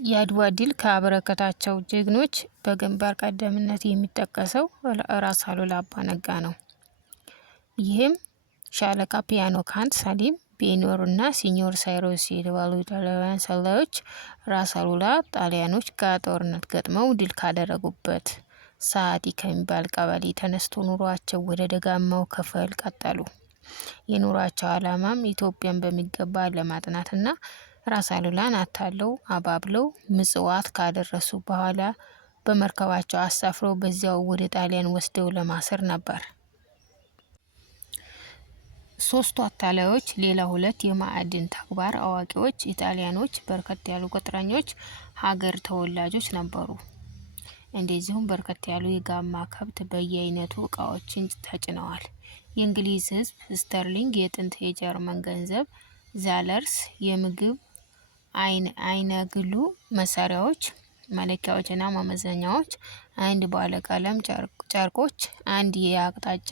የአድዋ ድል ካበረከታቸው ጀግኖች በግንባር ቀደምትነት የሚጠቀሰው ራስ አሉላ አባ ነጋ ነው። ይህም ሻለቃ ፒያኖ ካንት ሳሊም ቤኖር እና ሲኞር ሳይሮስ የተባሉ ኢጣሊያውያን ሰላዮች ራስ አሉላ ጣሊያኖች ጋር ጦርነት ገጥመው ድል ካደረጉበት ሳዕዲ ከሚባል ቀበሌ ተነስቶ ኑሯቸው ወደ ደጋማው ክፍል ቀጠሉ። የኑሯቸው ዓላማም ኢትዮጵያን በሚገባ ለማጥናትና ራስ አሉላን አታለው አባብለው ምጽዋት ካደረሱ በኋላ በመርከባቸው አሳፍረው በዚያው ወደ ጣሊያን ወስደው ለማሰር ነበር። ሶስቱ አታላዮች ሌላ ሁለት የማዕድን ተግባር አዋቂዎች ኢጣሊያኖች በርከት ያሉ ቅጥረኞች ሀገር ተወላጆች ነበሩ። እንደዚሁም በርከት ያሉ የጋማ ከብት በየአይነቱ እቃዎችን ተጭነዋል። የእንግሊዝ ሕዝብ ስተርሊንግ የጥንት የጀርመን ገንዘብ፣ ዛለርስ የምግብ አይነግሉ መሳሪያዎች፣ መለኪያዎችና ማመዘኛዎች፣ አንድ ባለቀለም ጨርቆች፣ አንድ የአቅጣጫ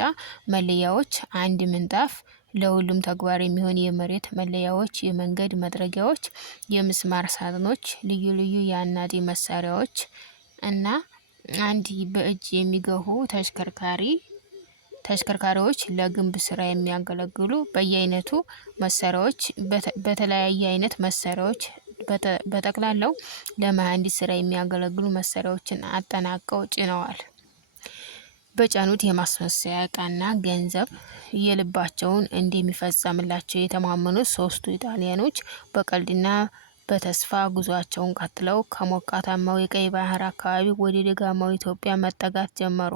መለያዎች፣ አንድ ምንጣፍ፣ ለሁሉም ተግባር የሚሆን የመሬት መለያዎች፣ የመንገድ መጥረጊያዎች፣ የምስማር ሳጥኖች፣ ልዩ ልዩ የአናጢ መሳሪያዎች እና አንድ በእጅ የሚገፉ ተሽከርካሪዎች፣ ለግንብ ስራ የሚያገለግሉ በየአይነቱ መሳሪያዎች፣ በተለያየ አይነት መሳሪያዎች በጠቅላላው ለመሐንዲስ ስራ የሚያገለግሉ መሳሪያዎችን አጠናቀው ጭነዋል። በጫኑት የማስመሰያ ዕቃና ገንዘብ የልባቸውን እንደሚፈጸምላቸው የተማመኑት ሶስቱ ኢጣሊያኖች በቀልድና በተስፋ ጉዟቸውን ቀጥለው ከሞቃታማው የቀይ ባህር አካባቢ ወደ ደጋማው ኢትዮጵያ መጠጋት ጀመሩ።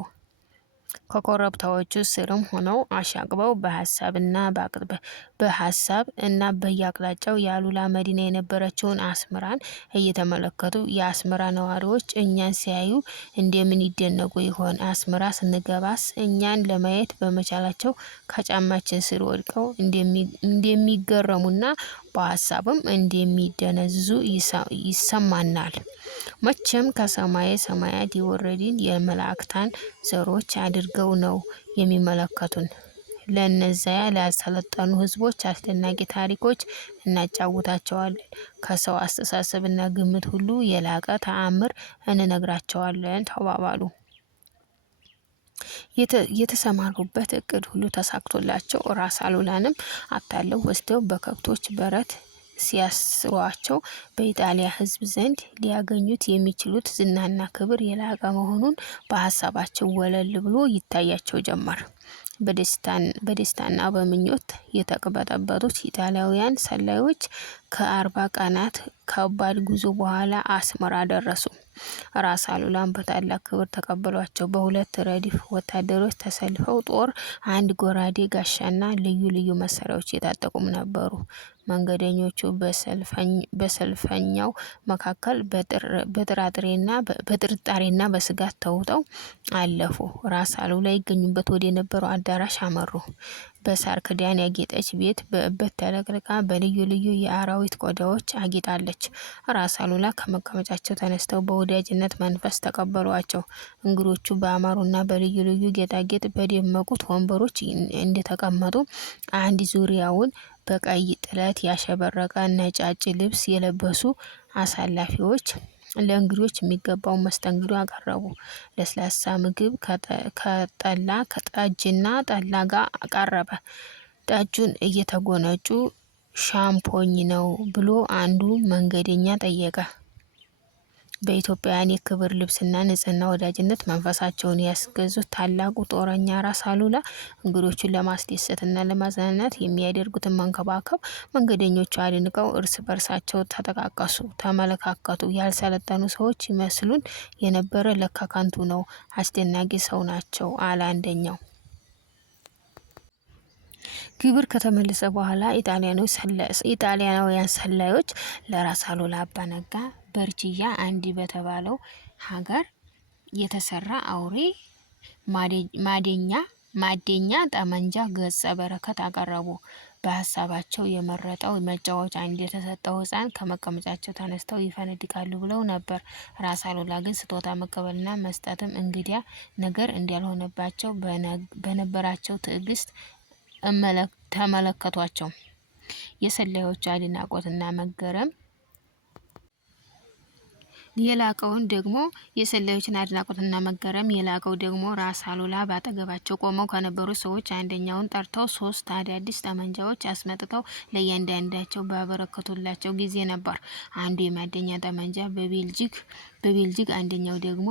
ከኮረብታዎቹ ስርም ሆነው አሻቅበው በሀሳብ እና በየአቅጣጫው የአሉላ መዲና የነበረችውን አስመራን እየተመለከቱ የአስመራ ነዋሪዎች እኛን ሲያዩ እንደምን ይደነቁ ይሆን? አስመራ ስንገባስ እኛን ለማየት በመቻላቸው ከጫማችን ስር ወድቀው እንደሚገረሙና በሀሳብም እንደሚደነዝዙ ይሰማናል። መቼም ከሰማየ ሰማያት የወረድን የመላእክታን ዘሮች አድርገው ነው የሚመለከቱን። ለነዚያ ላልሰለጠኑ ህዝቦች አስደናቂ ታሪኮች እናጫውታቸዋለን። ከሰው አስተሳሰብና ግምት ሁሉ የላቀ ተአምር እንነግራቸዋለን ተባባሉ። የተሰማሩበት እቅድ ሁሉ ተሳክቶላቸው ራስ አሉላንም አታለው ወስደው በከብቶች በረት ሲያስሯቸው በኢጣሊያ ህዝብ ዘንድ ሊያገኙት የሚችሉት ዝናና ክብር የላቀ መሆኑን በሀሳባቸው ወለል ብሎ ይታያቸው ጀመር። በደስታና በምኞት የተቅበጠበጡት ኢጣሊያውያን ሰላዮች ከ40 ቀናት ከባድ ጉዞ በኋላ አስመራ ደረሱ። ራስ አሉላን በታላቅ ክብር ተቀበሏቸው። በሁለት ረድፍ ወታደሮች ተሰልፈው ጦር፣ አንድ ጎራዴ፣ ጋሻና ልዩ ልዩ መሳሪያዎች የታጠቁም ነበሩ። መንገደኞቹ በሰልፈኛው መካከል በጥርጣሬና በስጋት ተውጠው አለፉ። ራስ አሉላ ይገኙበት ወደ ነበረው አዳራሽ አመሩ። በሳር ክዳን ያጌጠች ቤት በእበት ተለቅልቃ በልዩ ልዩ የአራዊት ቆዳዎች አጊጣለች። ራስ አሉላ ከመቀመጫቸው ተነስተው በወዳጅነት መንፈስ ተቀበሏቸው። እንግዶቹ በአማሩና በልዩ ልዩ ጌጣጌጥ በደመቁት ወንበሮች እንደተቀመጡ አንድ ዙሪያውን በቀይ ጥለት ያሸበረቀ ነጫጭ ልብስ የለበሱ አሳላፊዎች ለእንግዶች የሚገባው መስተንግዶ አቀረቡ። ለስላሳ ምግብ ከጠጅና ጠላ ጋር አቀረበ። ጠጁን እየተጎነጩ ሻምፖኝ ነው ብሎ አንዱ መንገደኛ ጠየቀ። በኢትዮጵያውያን የክብር ልብስና ንጽህና ወዳጅነት መንፈሳቸውን ያስገዙት ታላቁ ጦረኛ ራስ አሉላ እንግዶቹን ለማስደሰትና ለማዝናናት የሚያደርጉትን መንከባከብ መንገደኞቹ አድንቀው እርስ በርሳቸው ተጠቃቀሱ፣ ተመለካከቱ። ያልሰለጠኑ ሰዎች ይመስሉን የነበረ ለካ ከንቱ ነው፣ አስደናቂ ሰው ናቸው አለ አንደኛው። ግብር ከተመለሰ በኋላ ኢጣሊያናውያን ሰላዮች ለራስ አሉላ አባ ነጋ በርጅያ አንዲ በተባለው ሀገር የተሰራ አውሬ ማደኛ ጠመንጃ ገጸ በረከት አቀረቡ። በሀሳባቸው የመረጠው መጫወቻ እንደተሰጠው ሕፃን ከመቀመጫቸው ተነስተው ይፈነድቃሉ ብለው ነበር። ራስ አሉላ ግን ስጦታ መቀበልና መስጠትም እንግዳ ነገር እንዳልሆነባቸው በነበራቸው ትዕግስት ተመለከቷቸው። የሰላዮቹ አድናቆትና መገረም የላቀውን ደግሞ የሰላዮችን አድናቆትና መገረም የላቀው ደግሞ ራስ አሉላ ባጠገባቸው ቆመው ከነበሩ ሰዎች አንደኛውን ጠርተው 3 አዳዲስ ጠመንጃዎች አስመጥተው ለእያንዳንዳቸው ባበረከቱላቸው ጊዜ ነበር። አንዱ የማደኛ ጠመንጃ በቤልጂክ አንደኛው ደግሞ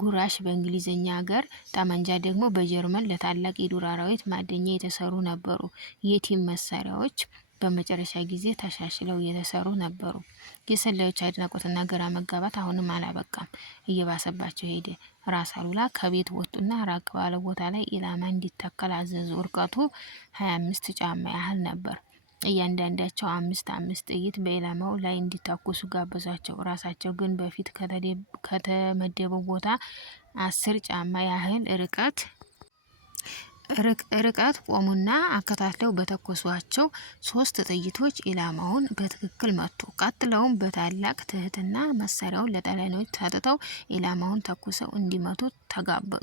ጉራሽ በእንግሊዝኛ ሀገር ጠመንጃ ደግሞ በጀርመን ለታላቅ የዱር አራዊት ማደኛ የተሰሩ ነበሩ። የቲም መሳሪያዎች በመጨረሻ ጊዜ ተሻሽለው የተሰሩ ነበሩ። የሰላዮች አድናቆትና ግራ መጋባት አሁንም አላበቃም፣ እየባሰባቸው ሄደ። ራስ አሉላ ከቤት ወጡና ራቅ ባለ ቦታ ላይ ኢላማ እንዲተከል አዘዙ። እርቀቱ 25 ጫማ ያህል ነበር። እያንዳንዳቸው 5 ጥይት በኢላማው ላይ እንዲተኩሱ ጋበዟቸው። ራሳቸው ግን በፊት ከተመደበው ቦታ 10 ጫማ ያህል ርቀት ቆሙና አከታትለው በተኮሷቸው 3 ጥይቶች ኢላማውን በትክክል መቱ። ቀጥለውም በታላቅ ትህትና መሳሪያውን ለጣሊያኖች ሰጥተው ኢላማውን ተኩሰው እንዲመቱ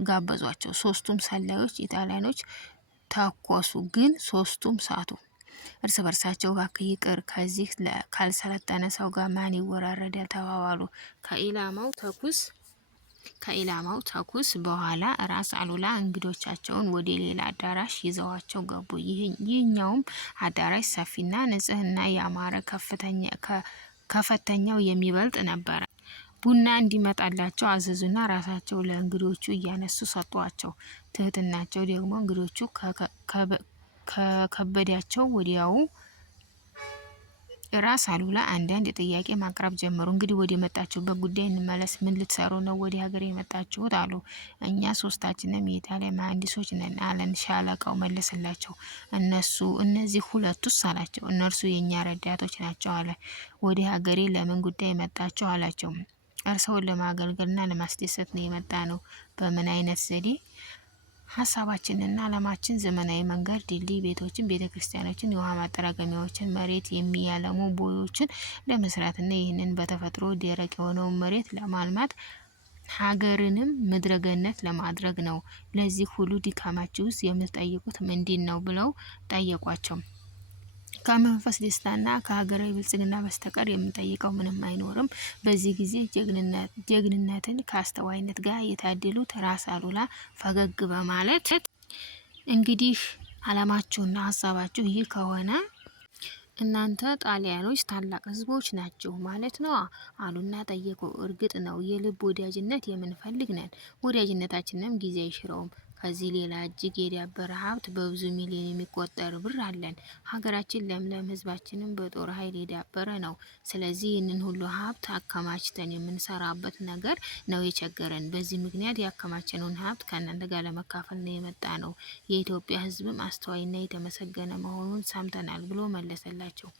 ጋበዟቸው። 3ቱም ሰላዮች ኢጣሊያኖች ተኮሱ፣ ግን 3ቱም ሳቱ። እርስ በርሳቸው እባክህ ይቅር፣ ከዚህ ካልሰለጠነ ሰው ጋር ማን ይወራረዳል ተባባሉ። ከኢላማው ተኩስ በኋላ ራስ አሉላ እንግዶቻቸውን ወደ ሌላ አዳራሽ ይዘዋቸው ገቡ። ይህኛውም አዳራሽ ሰፊና ንጽህና ያማረ ከፈተኛው የሚበልጥ ነበረ። ቡና እንዲመጣላቸው አዘዙና ራሳቸው ለእንግዶቹ እያነሱ ሰጧቸው። ትህትናቸው ደግሞ እንግዶቹ ከከበዳቸው ወዲያው ራስ አሉላ አንዳንድ ጥያቄ ማቅረብ ጀመሩ። እንግዲህ ወደ መጣችሁበት ጉዳይ እንመለስ። ምን ልትሰሩ ነው ወደ ሀገር የመጣችሁት? አሉ። እኛ 3ታችንም የኢጣሊያ መሀንዲሶች ነን አለን ሻለቃው መለሰላቸው። እነዚህ 2ቱስ አላቸው። እነርሱ የእኛ ረዳቶች ናቸው አለ። ወደ ሀገሬ ለምን ጉዳይ መጣችሁ አላቸው። እርስዎን ለማገልገልና ለማስደሰት ነው የመጣ ነው። በምን አይነት ዘዴ? ሀሳባችንና አላማችን ዘመናዊ መንገድ፣ ድልድይ፣ ቤቶችን፣ ቤተክርስቲያኖችን፣ የውሃ ማጠራቀሚያዎችን፣ መሬት የሚያለሙ ቦዮችን ለመስራትና ይህንን በተፈጥሮ ደረቅ የሆነውን መሬት ለማልማት ሀገርንም ምድረገነት ለማድረግ ነው። ለዚህ ሁሉ ድካማችሁስ የምትጠይቁት ምንድን ነው ብለው ጠየቋቸው። ከመንፈስ ደስታና ከሀገራዊ ብልጽግና በስተቀር የምንጠይቀው ምንም አይኖርም። በዚህ ጊዜ ጀግንነትን ከአስተዋይነት ጋር የታደሉት ራስ አሉላ ፈገግ በማለት እንግዲህ አላማችሁና ሀሳባችሁ ይህ ከሆነ እናንተ ጣሊያኖች ታላቅ ህዝቦች ናችሁ ማለት ነው አሉና ጠየቁ። እርግጥ ነው የልብ ወዳጅነት የምንፈልግ ነን። ወዳጅነታችንም ጊዜ አይሽረውም። ከዚህ ሌላ እጅግ የዳበረ ሀብት በብዙ ሚሊዮን የሚቆጠር ብር አለን። ሀገራችን ለምለም፣ ህዝባችንም በጦር ኃይል የዳበረ ነው። ስለዚህ ይህንን ሁሉ ሀብት አከማችተን የምንሰራበት ነገር ነው የቸገረን። በዚህ ምክንያት ያከማቸነውን ሀብት ከእናንተ ጋር ለመካፈል ነው የመጣ ነው። የኢትዮጵያ ህዝብም አስተዋይና የተመሰገነ መሆኑን ሰምተናል ብሎ መለሰላቸው።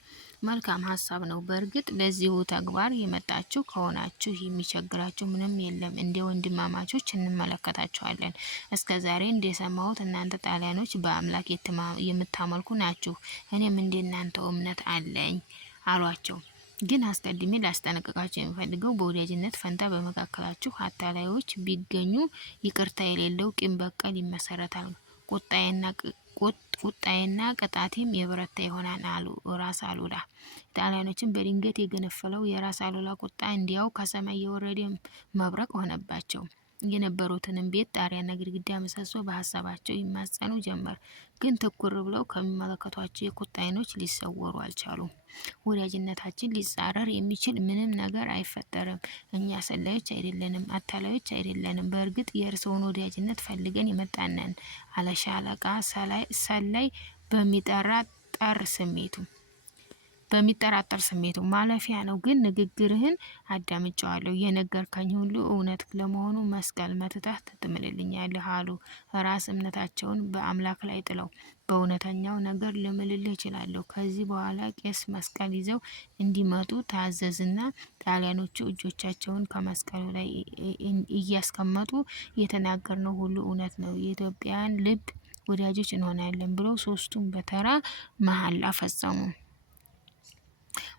መልካም ሀሳብ ነው። በእርግጥ ለዚሁ ተግባር የመጣችሁ ከሆናችሁ የሚቸግራችሁ ምንም የለም። እንደ ወንድማማቾች እንመለከታችኋለን። እስከ ዛሬ እንደሰማሁት እናንተ ጣሊያኖች በአምላክ የምታመልኩ ናችሁ። እኔም እንደናንተው እምነት አለኝ አሏቸው። ግን አስቀድሜ ላስጠነቅቃቸው የሚፈልገው በወዳጅነት ፈንታ በመካከላችሁ አታላዮች ቢገኙ ይቅርታ የሌለው ቂም በቀል ይመሰረታል። ቁጣዬና ቅጣቴም የበረታ ይሆናል አሉ ራስ አሉላ። ጣሊያኖችን በድንገት የገነፈለው የራስ አሉላ ቁጣ እንዲያው ከሰማይ የወረደ መብረቅ ሆነባቸው። የነበሩትንም ቤት ጣሪያና ግድግዳ ምሰሶ በሀሳባቸው ይማጸኑ ጀመር። ግን ትኩር ብለው ከሚመለከቷቸው የቁጣ አይኖች ሊሰወሩ አልቻሉም። ወዳጅነታችን ሊጻረር የሚችል ምንም ነገር አይፈጠርም። እኛ ሰላዮች አይደለንም፣ አታላዮች አይደለንም። በእርግጥ የእርስዎን ወዳጅነት ፈልገን የመጣነን አለ ሻለቃ ሰላይ በሚጠራጠር ስሜቱ። ማለፊያ ነው፣ ግን ንግግርህን አዳምጫዋለሁ። የነገርከኝ ሁሉ እውነት ለመሆኑ መስቀል መትተህ ትምልልኛለህ አሉ ራስ እምነታቸውን በአምላክ ላይ ጥለው። በእውነተኛው ነገር ልምልልህ እችላለሁ። ከዚህ በኋላ ቄስ መስቀል ይዘው እንዲመጡ ታዘዝና ጣሊያኖቹ እጆቻቸውን ከመስቀሉ ላይ እያስቀመጡ የተናገርነው ሁሉ እውነት ነው፣ የኢትዮጵያን ልብ ወዳጆች እንሆናለን ብለው 3ቱም በተራ መሐላ ፈጸሙ።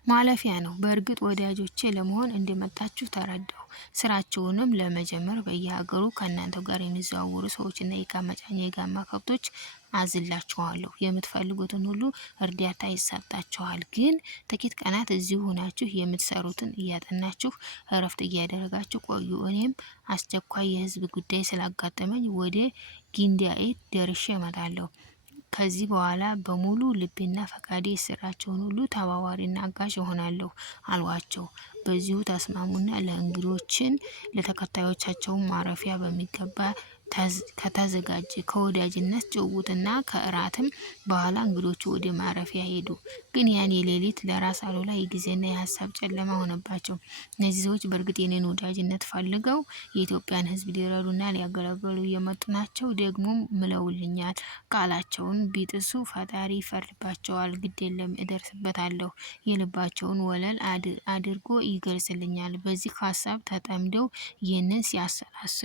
ማለፊያ ነው። በእርግጥ ወዳጆቼ ለመሆን እንደመጣችሁ ተረዳሁ። ስራችሁንም ለመጀመር በየሀገሩ ከእናንተ ጋር የሚዘዋወሩ ሰዎችና የእቃ መጫኛ የጋማ ከብቶች አዝላችኋለሁ። የምትፈልጉትን ሁሉ እርዳታ ይሰጣችኋል። ግን ጥቂት ቀናት እዚሁ ሆናችሁ የምትሰሩትን እያጠናችሁ እረፍት እያደረጋችሁ ቆዩ። እኔም አስቸኳይ የህዝብ ጉዳይ ስላጋጠመኝ ወደ ጊንዳኤት ደርሼ እመጣለሁ። ከዚህ በኋላ በሙሉ ልቤና ፈቃዴ ስራቸውን ሁሉ ተባባሪና አጋዥ እሆናለሁ አሏቸው። በዚሁ ተስማሙና ለእንግዶችን ለተከታዮቻቸው ማረፊያ በሚገባ ከተዘጋጀ ከወዳጅነት ጭውውትና ከእራትም በኋላ እንግዶቹ ወደ ማረፊያ ሄዱ። ግን ያን ሌሊት ለራስ አሉላ የጊዜና የሀሳብ ጨለማ ሆነባቸው። እነዚህ ሰዎች በእርግጥ የኔን ወዳጅነት ፈልገው የኢትዮጵያን ሕዝብ ሊረዱና ሊያገለግሉ የመጡ ናቸው። ደግሞ ምለውልኛል። ቃላቸውን ቢጥሱ ፈጣሪ ይፈርድባቸዋል። ግድ የለም እደርስበታለሁ። የልባቸውን ወለል አድርጎ ይገልጽልኛል። በዚህ ሀሳብ ተጠምደው ይህንን ሲያሰላስሉ